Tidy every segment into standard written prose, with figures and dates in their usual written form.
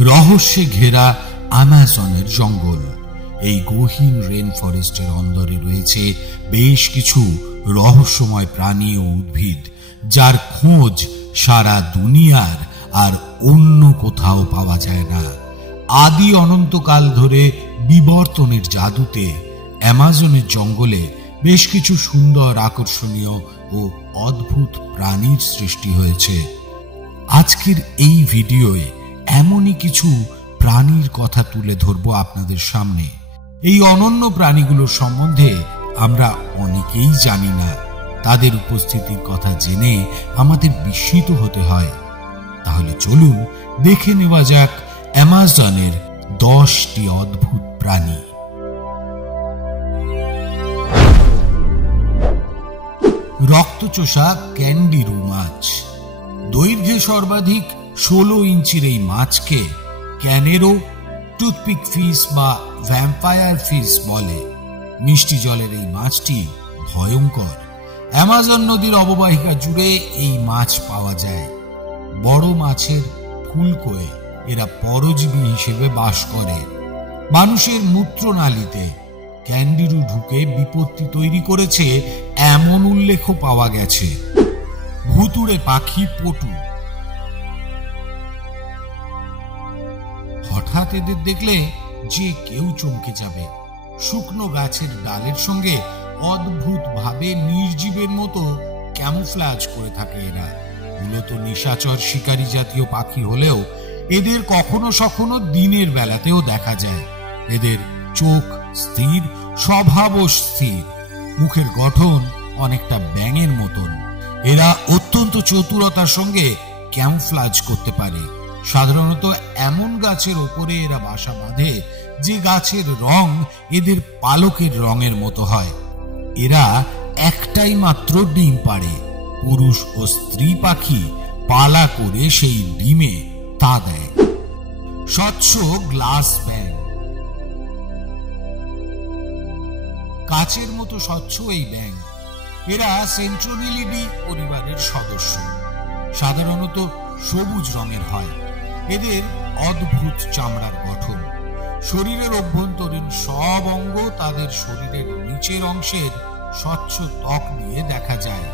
রহস্যে ঘেরা আমাজনের জঙ্গল। এই গহীন রেন ফরেস্টের অন্দরে রয়েছে বেশ কিছু রহস্যময় প্রাণী ও উদ্ভিদ, যার খোঁজ সারা দুনিয়ার আর অন্য কোথাও পাওয়া যায় না। আদি অনন্তকাল ধরে বিবর্তনের জাদুতে অ্যামাজনের জঙ্গলে বেশ কিছু সুন্দর, আকর্ষণীয় ও অদ্ভুত প্রাণীর সৃষ্টি হয়েছে। আজকের এই ভিডিওয়ে এমনই কিছু প্রাণীর কথা তুলে ধরব আপনাদের সামনে। এই অনন্য প্রাণীগুলোর সম্বন্ধে আমরা অনেকেই জানি না। তাদের উপস্থিতির কথা জেনে আমাদের বিস্মিত হতে হয়। তাহলে চলুন দেখে নেওয়া যাক অ্যামাজনের 10টি অদ্ভুত প্রাণী। রক্তচোষা ক্যান্ডিরু মাছ। দৈর্ঘ্যে সর্বাধিক 16 ইঞ্চির এই মাছকে ক্যানেরো, টুথপিক ফিশ বা ভ্যাম্পায়ার ফিশ বলে। মিষ্টি জলের এই মাছটি ভয়ঙ্কর। অ্যামাজন নদীর অববাহিকা জুড়ে এই মাছ পাওয়া যায়। বড় মাছের ফুলকোয়ে এরা পরজীবী হিসেবে বাস করে। মানুষের মূত্রনালীতে ক্যান্ডিরু ঢুকে বিপত্তি তৈরি করেছে এমন উল্লেখও পাওয়া গেছে। ভুতুড়ে পাখি পটু। হঠাৎ এদের দেখলে যে কেউ চমকে যাবে। শুকনো গাছের ডালের সঙ্গে অদ্ভুত ভাবে নির্জীবের মতো ক্যামোফ্লাজ করে থাকে এরা। মূলত নিশাচর শিকারী জাতীয় পাখি হলেও এদের কখনো সখনো দিনের বেলাতেও দেখা যায়। এদের চোখ স্থির, স্বভাবও স্থির। মুখের গঠন অনেকটা ব্যাঙের মতন। এরা অত্যন্ত চতুরতার সঙ্গে ক্যামোফ্লাজ করতে পারে। সাধারণত এমন গাছের ওপরে এরা বাসা বাঁধে যে গাছের রং এদের পালকের রঙের মতো হয়। এরা একটাই মাত্র ডিম পাড়ে। পুরুষ ও স্ত্রী পাখি পালা করে সেই ডিমে তা দেয়। স্বচ্ছ গ্লাস ব্যাং। কাচের মতো স্বচ্ছ এই ব্যাং। এরা সেন্ট্রোনিলিডি পরিবারের সদস্য। সাধারণত সবুজ রঙের হয়। এদের অদ্ভুত চামড়ার গঠন। শরীরের অভ্যন্তরীণ সব অঙ্গ তাদের শরীরের নিচের অংশের স্বচ্ছ ত্বক দিয়ে দেখা যায়।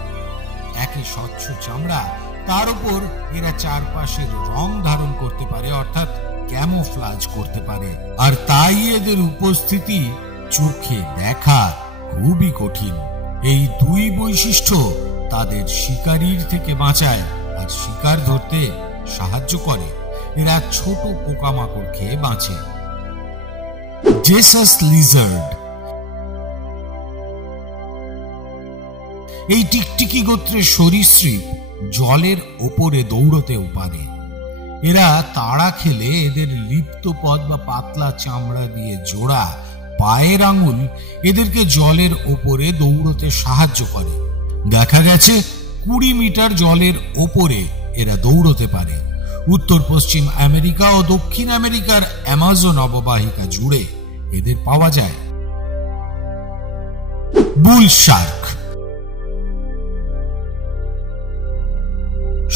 একে স্বচ্ছ চামড়া, তার উপর এরা চারপাশের রং ধারণ করতে পারে, অর্থাৎ ক্যামোফ্লাজ করতে পারে। আর তাই এদের উপস্থিতি চোখে দেখা খুবই কঠিন। এই দুই বৈশিষ্ট্য তাদের শিকারীর থেকে বাঁচায় আর শিকার ধরতে সাহায্য করে। এরা ছোট পোকামাকড় খেয়ে বাঁচে। Jesus Lizaad. এই টিকটিকি গোত্রের সরীসৃপ জলের ওপরে দৌড়তেও পারে। এরা তাড়া খেলে এদের লিপ্ত পদ বা পাতলা চামড়া দিয়ে জোড়া পায়ের আঙুল এদেরকে জলের ওপরে দৌড়তে সাহায্য করে। দেখা গেছে 20 মিটার জলের ওপরে এরা দৌড়তে পারে। উত্তর পশ্চিম আমেরিকা ও দক্ষিণ আমেরিকার অ্যামাজন অববাহিকা জুড়ে এদের পাওয়া যায়। বুল শার্ক।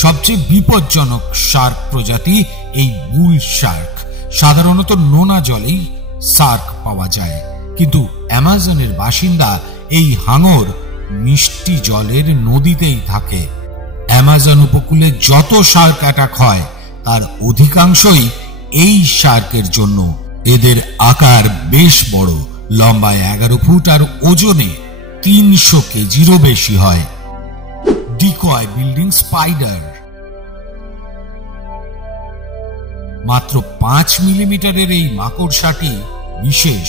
সবচেয়ে বিপজ্জনক শার্ক প্রজাতি এই বুল শার্ক। সাধারণত নোনা জলেই শার্ক পাওয়া যায়, কিন্তু অ্যামাজনের বাসিন্দা এই হাঙর মিষ্টি জলের নদীতেই থাকে। অ্যামাজন উপকূলে যত শার্ক অ্যাটাক হয় তার অধিকাংশই এই শার্কের জন্য। এদের আকার বেশ বড়, লম্বায় 11 ফুট আর ওজনে 300 কেজিরও বেশি হয়। Decoy building spider. মাত্র 5 মিলিমিটারের এই মাকড়সাটি বিশেষ।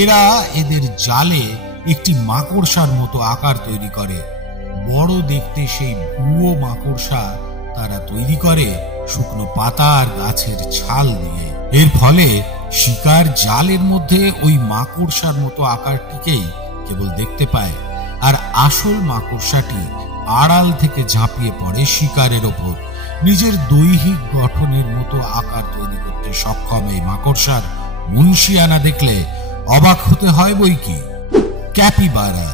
এরা এদের জালে একটি মাকড়সার মতো আকার তৈরি করে। বড় দেখতে সেই ভুয়ো মাকড়সা তারা তৈরি করে শুকনো পাতা আর গাছের ছাল দিয়ে। এর ফলে শিকার জালের মধ্যে ওই মাকড়সার মতো আকারটিকেই কেবল দেখতে পায়, আর আসল মাকড়সাটি আড়াল থেকে ঝাঁপিয়ে পড়ে শিকারের ওপর। নিজের দৈহিক গঠনের মতো আকার তৈরি করতে সক্ষম এই মাকড়সার মুন্সিয়ানা দেখলে অবাক হতে হয় বই কি। ক্যাপিবারা।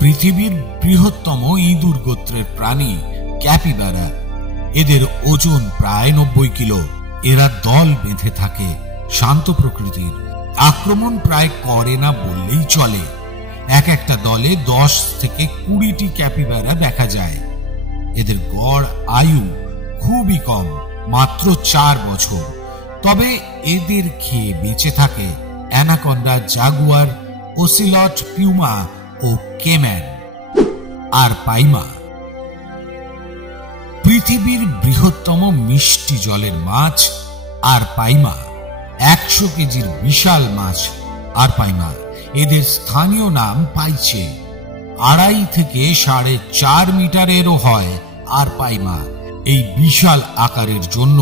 পৃথিবীর বৃহত্তম ইঁদুর গোত্রের প্রাণী ক্যাপিবারা। এদের ওজন প্রায় 90 কিলো। এরা দল বেঁধে থাকে, শান্ত প্রকৃতির, আক্রমণ প্রায় করে না বললেই চলে। এক একটা দলে 10 থেকে 20টি ক্যাপিবারা দেখা যায়। এদের গড় আয়ু খুবই কম, মাত্র 4 বছর। তবে এদের খেয়ে বেঁচে থাকে অ্যানাকন্ডা, জাগুয়ার, ওসিলট, পিউমা ও কেম্যান। আর পাইমা পৃথিবীর বৃহত্তম মিষ্টি জলের মাছ। আর পাইমা 100 কেজির বিশাল মাছ। আর পাইমা এদের স্থানীয় নাম পাইছে। 2.5 থেকে 4.5 মিটারেরও হয় আর পাইমা। এই বিশাল আকারের জন্য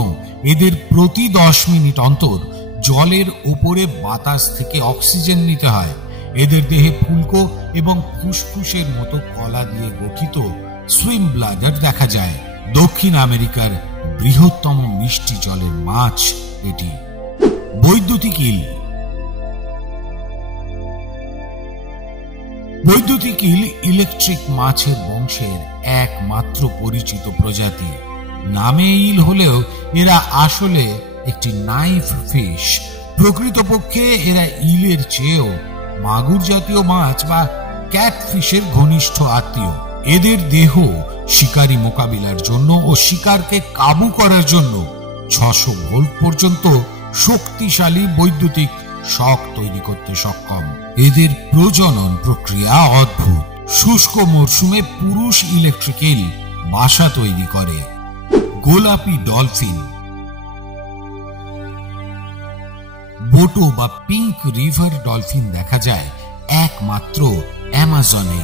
এদের প্রতি 10 মিনিট অন্তর জলের উপরে বাতাস থেকে অক্সিজেন নিতে হয়। এদের দেহে ফুলকো এবং ফুসফুসের মতো কলা দিয়ে গঠিত সুইম ব্লাডার দেখা যায়। দক্ষিণ আমেরিকার বৃহত্তম মিষ্টি জলের মাছ এটি। বৈদ্যুতিক ইল। বৈদ্যুতিক ইল ইলেকট্রিক মাছের বংশের একমাত্র পরিচিত প্রজাতি। নামে ইল হলেও এরা আসলে একটি নাইফ ফিশ। প্রকৃতপক্ষে এরা ইলের চেয়েও মাগুর জাতীয় মাছ বা ক্যাটফিশের ঘনিষ্ঠ আত্মীয়। এদের দেহ শিকারী মোকাবিলার জন্য ও শিকারকে কাবু করার জন্য 600 ভোল্ট পর্যন্ত শক্তিশালী বৈদ্যুতিক শক তৈরি করতে সক্ষম। এদের প্রজনন প্রক্রিয়া অদ্ভুত। শুষ্ক মরশুমে পুরুষ ইলেকট্রিক ইল বাসা তৈরি করে। গোলাপি ডলফিন। বোটো বা পিঙ্ক রিভার ডলফিন দেখা যায় একমাত্র অ্যামাজনে।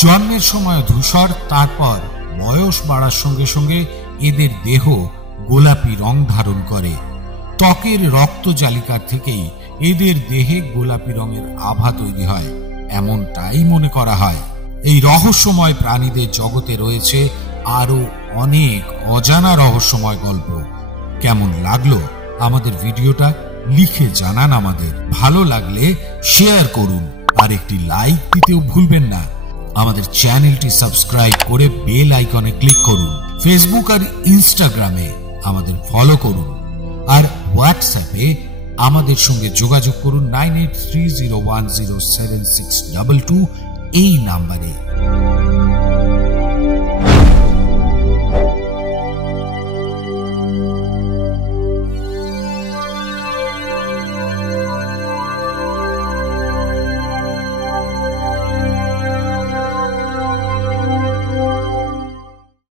জন্মের সময় ধূসর, তারপর বয়স বাড়ার সঙ্গে সঙ্গে এদের দেহ গোলাপি রং ধারণ করে। ত্বকের রক্ত জালিকার থেকেই এদের দেহে গোলাপি রঙের আভা তৈরি হয়, এমনটাই মনে করা হয়। এই রহস্যময় প্রাণীদের জগতে রয়েছে আরো অনেক অজানা রহস্যময় গল্প। কেমন লাগলো আমাদের ভিডিওটা লিখে জানান আমাদের। ভালো লাগলে শেয়ার করুন আর একটি লাইক দিতেও ভুলবেন না। আমাদের চ্যানেলটি সাবস্ক্রাইব করে বেল আইকনে ক্লিক করুন। ফেসবুক আর ইনস্টাগ্রামে আমাদের ফলো করুন। আর হোয়াটসঅ্যাপে আমাদের সঙ্গে যোগাযোগ করুন 9830107622 এই নাম্বারে।